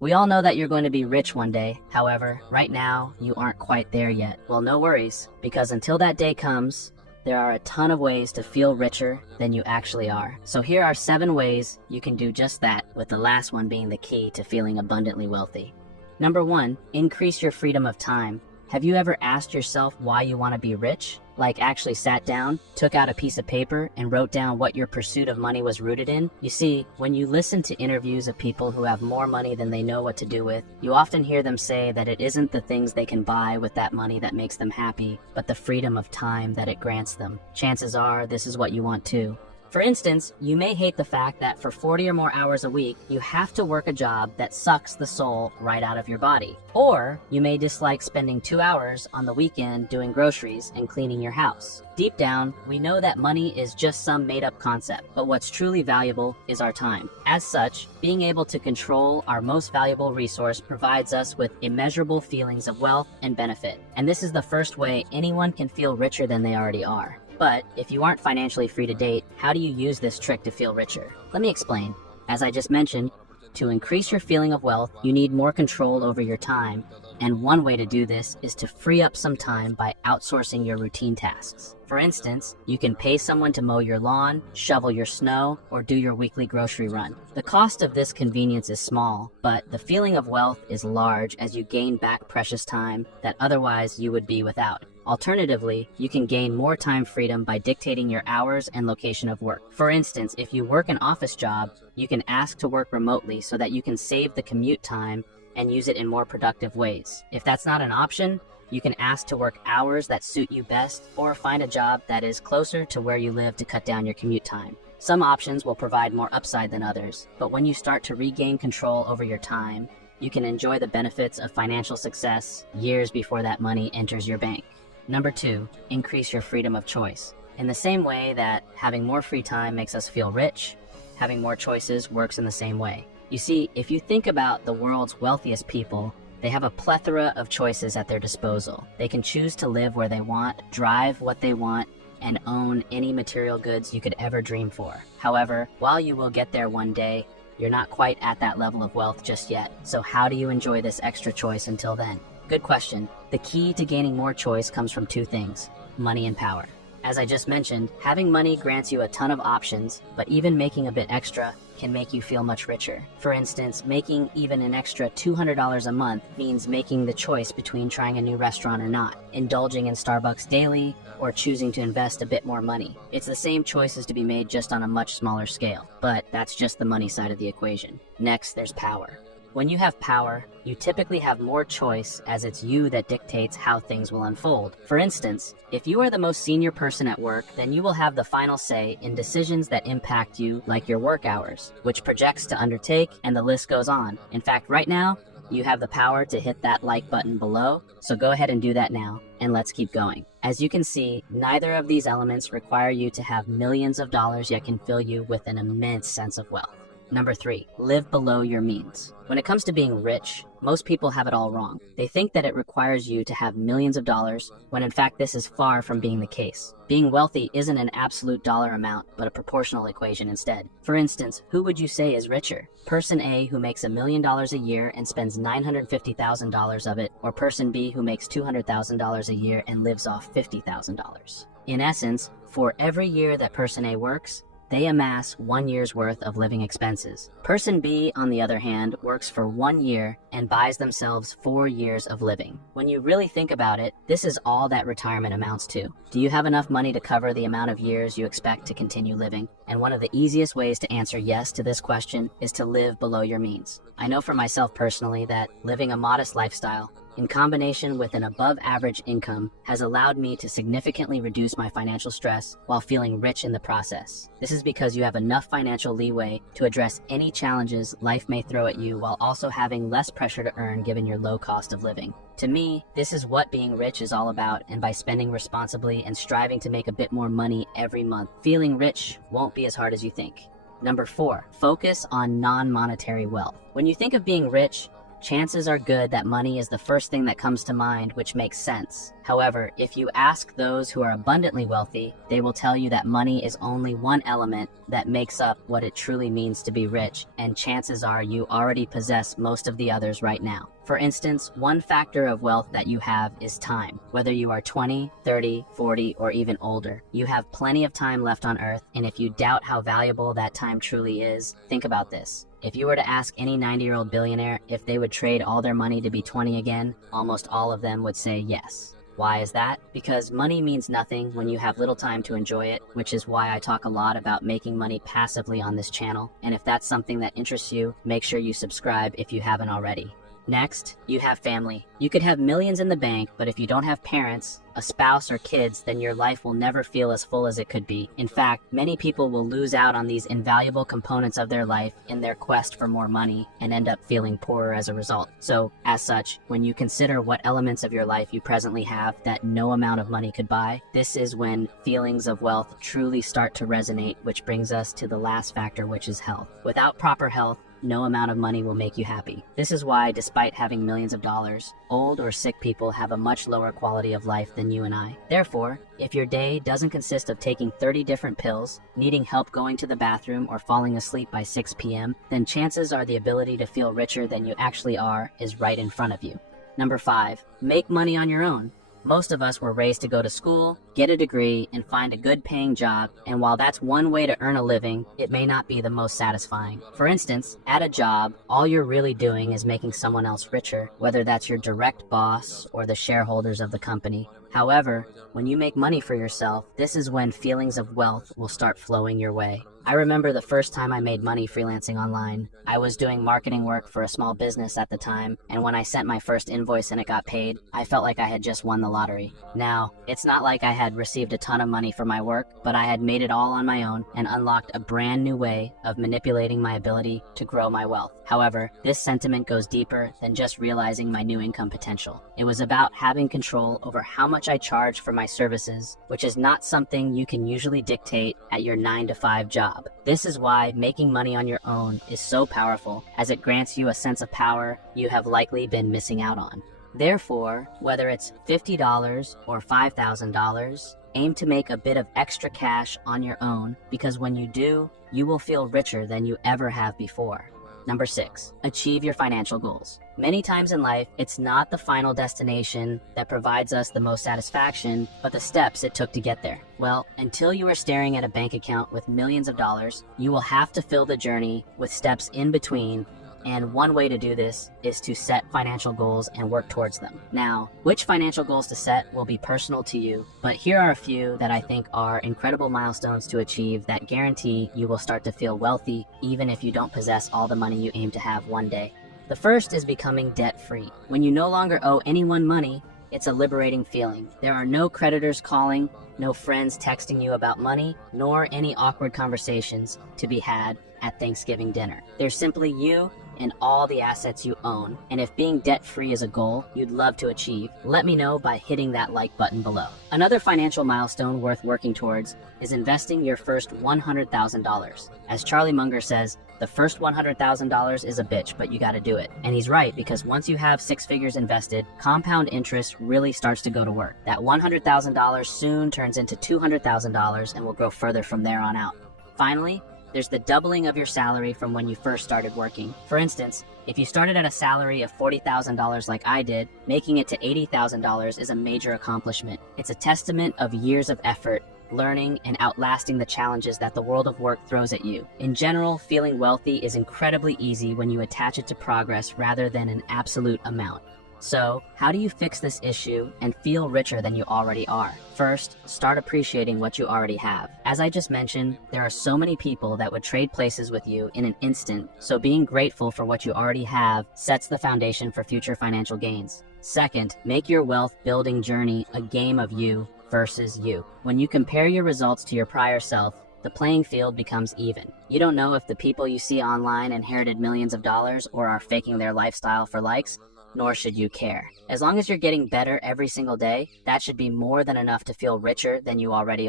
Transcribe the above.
We all know that you're going to be rich one day. However, right now, you aren't quite there yet. Well, no worries, because until that day comes, there are a ton of ways to feel richer than you actually are. So here are 7 ways you can do just that, with the last one being the key to feeling abundantly wealthy. Number 1, increase your freedom of time. Have you ever asked yourself why you want to be rich? Like actually sat down, took out a piece of paper, and wrote down what your pursuit of money was rooted in? You see, when you listen to interviews of people who have more money than they know what to do with, you often hear them say that it isn't the things they can buy with that money that makes them happy, but the freedom of time that it grants them. Chances are this is what you want too. For instance, you may hate the fact that for 40 or more hours a week, you have to work a job that sucks the soul right out of your body. Or you may dislike spending 2 hours on the weekend doing groceries and cleaning your house. Deep down, we know that money is just some made-up concept, but what's truly valuable is our time. As such, being able to control our most valuable resource provides us with immeasurable feelings of wealth and benefit. And this is the first way anyone can feel richer than they already are. But if you aren't financially free to date, how do you use this trick to feel richer? Let me explain. As I just mentioned, to increase your feeling of wealth, you need more control over your time. And one way to do this is to free up some time by outsourcing your routine tasks. For instance, you can pay someone to mow your lawn, shovel your snow, or do your weekly grocery run. The cost of this convenience is small, but the feeling of wealth is large as you gain back precious time that otherwise you would be without. Alternatively, you can gain more time freedom by dictating your hours and location of work. For instance, if you work an office job, you can ask to work remotely so that you can save the commute time and use it in more productive ways. If that's not an option, you can ask to work hours that suit you best or find a job that is closer to where you live to cut down your commute time. Some options will provide more upside than others, but when you start to regain control over your time, you can enjoy the benefits of financial success years before that money enters your bank. Number 2, increase your freedom of choice. In the same way that having more free time makes us feel rich, having more choices works in the same way. You see, if you think about the world's wealthiest people, they have a plethora of choices at their disposal. They can choose to live where they want, drive what they want, and own any material goods you could ever dream for. However, while you will get there one day, you're not quite at that level of wealth just yet. So how do you enjoy this extra choice until then? Good question. The key to gaining more choice comes from 2 things: money and power. As I just mentioned, having money grants you a ton of options, but even making a bit extra can make you feel much richer. For instance, making even an extra $200 a month means making the choice between trying a new restaurant or not, indulging in Starbucks daily, or choosing to invest a bit more money. It's the same choices to be made, just on a much smaller scale, but that's just the money side of the equation. Next, there's power. When you have power, you typically have more choice, as it's you that dictates how things will unfold. For instance, if you are the most senior person at work, then you will have the final say in decisions that impact you, like your work hours, which projects to undertake, and the list goes on. In fact, right now, you have the power to hit that like button below, so go ahead and do that now, and let's keep going. As you can see, neither of these elements require you to have millions of dollars, yet can fill you with an immense sense of wealth. Number 3, live below your means. When it comes to being rich, most people have it all wrong. They think that it requires you to have millions of dollars, when in fact this is far from being the case. Being wealthy isn't an absolute dollar amount, but a proportional equation instead. For instance, who would you say is richer? Person A, who makes $1 million a year and spends $950,000 of it, or person B, who makes $200,000 a year and lives off $50,000? In essence, for every year that person A works, they amass 1 year's worth of living expenses. Person B, on the other hand, works for 1 year and buys themselves 4 years of living. When you really think about it, this is all that retirement amounts to. Do you have enough money to cover the amount of years you expect to continue living? And one of the easiest ways to answer yes to this question is to live below your means. I know for myself personally that living a modest lifestyle, in combination with an above-average income, has allowed me to significantly reduce my financial stress while feeling rich in the process. This is because you have enough financial leeway to address any challenges life may throw at you, while also having less pressure to earn given your low cost of living. To me, this is what being rich is all about, and by spending responsibly and striving to make a bit more money every month, feeling rich won't be as hard as you think. Number 4, focus on non-monetary wealth. When you think of being rich, chances are good that money is the first thing that comes to mind, which makes sense. However, if you ask those who are abundantly wealthy, they will tell you that money is only one element that makes up what it truly means to be rich, and chances are you already possess most of the others right now. For instance, one factor of wealth that you have is time. Whether you are 20, 30, 40, or even older, you have plenty of time left on Earth, and if you doubt how valuable that time truly is, think about this. If you were to ask any 90-year-old billionaire if they would trade all their money to be 20 again, almost all of them would say yes. Why is that? Because money means nothing when you have little time to enjoy it, which is why I talk a lot about making money passively on this channel. And if that's something that interests you, make sure you subscribe if you haven't already. Next, you have family. You could have millions in the bank, but if you don't have parents, a spouse, or kids, then your life will never feel as full as it could be. In fact, many people will lose out on these invaluable components of their life in their quest for more money and end up feeling poorer as a result. So, as such, when you consider what elements of your life you presently have that no amount of money could buy, this is when feelings of wealth truly start to resonate, which brings us to the last factor, which is health. Without proper health, no amount of money will make you happy. This is why, despite having millions of dollars, old or sick people have a much lower quality of life than you and I. Therefore, if your day doesn't consist of taking 30 different pills, needing help going to the bathroom, or falling asleep by 6 p.m., then chances are the ability to feel richer than you actually are is right in front of you. Number 5, make money on your own. Most of us were raised to go to school, get a degree, and find a good paying job, and while that's one way to earn a living, it may not be the most satisfying. For instance, at a job, all you're really doing is making someone else richer, whether that's your direct boss or the shareholders of the company. However, when you make money for yourself, this is when feelings of wealth will start flowing your way. I remember the first time I made money freelancing online. I was doing marketing work for a small business at the time, and when I sent my first invoice and it got paid, I felt like I had just won the lottery. Now, it's not like I had received a ton of money for my work, but I had made it all on my own and unlocked a brand new way of manipulating my ability to grow my wealth. However, this sentiment goes deeper than just realizing my new income potential. It was about having control over how much I charged for my services, which is not something you can usually dictate at your 9-to-5 job. This is why making money on your own is so powerful, as it grants you a sense of power you have likely been missing out on. Therefore, whether it's $50 or $5,000, aim to make a bit of extra cash on your own, because when you do, you will feel richer than you ever have before. Number 6, achieve your financial goals. Many times in life, it's not the final destination that provides us the most satisfaction, but the steps it took to get there. Well, until you are staring at a bank account with millions of dollars, you will have to fill the journey with steps in between. And one way to do this is to set financial goals and work towards them. Now, which financial goals to set will be personal to you, but here are a few that I think are incredible milestones to achieve that guarantee you will start to feel wealthy even if you don't possess all the money you aim to have one day. The first is becoming debt-free. When you no longer owe anyone money, it's a liberating feeling. There are no creditors calling, no friends texting you about money, nor any awkward conversations to be had at Thanksgiving dinner. There's simply you and all the assets you own. And if being debt-free is a goal you'd love to achieve, let me know by hitting that like button below. Another financial milestone worth working towards is investing your first $100,000. As Charlie Munger says, the first $100,000 is a bitch, but you gotta do it. And he's right, because once you have 6 figures invested, compound interest really starts to go to work. That $100,000 soon turns into $200,000 and will grow further from there on out. Finally, there's the doubling of your salary from when you first started working. For instance, if you started at a salary of $40,000 like I did, making it to $80,000 is a major accomplishment. It's a testament of years of effort, learning, and outlasting the challenges that the world of work throws at you. In general, feeling wealthy is incredibly easy when you attach it to progress rather than an absolute amount. So, how do you fix this issue and feel richer than you already are? First, start appreciating what you already have. As I just mentioned, there are so many people that would trade places with you in an instant, so being grateful for what you already have sets the foundation for future financial gains. Second, make your wealth building journey a game of you versus you. When you compare your results to your prior self, the playing field becomes even. You don't know if the people you see online inherited millions of dollars or are faking their lifestyle for likes, nor should you care. As long as you're getting better every single day, that should be more than enough to feel richer than you already are.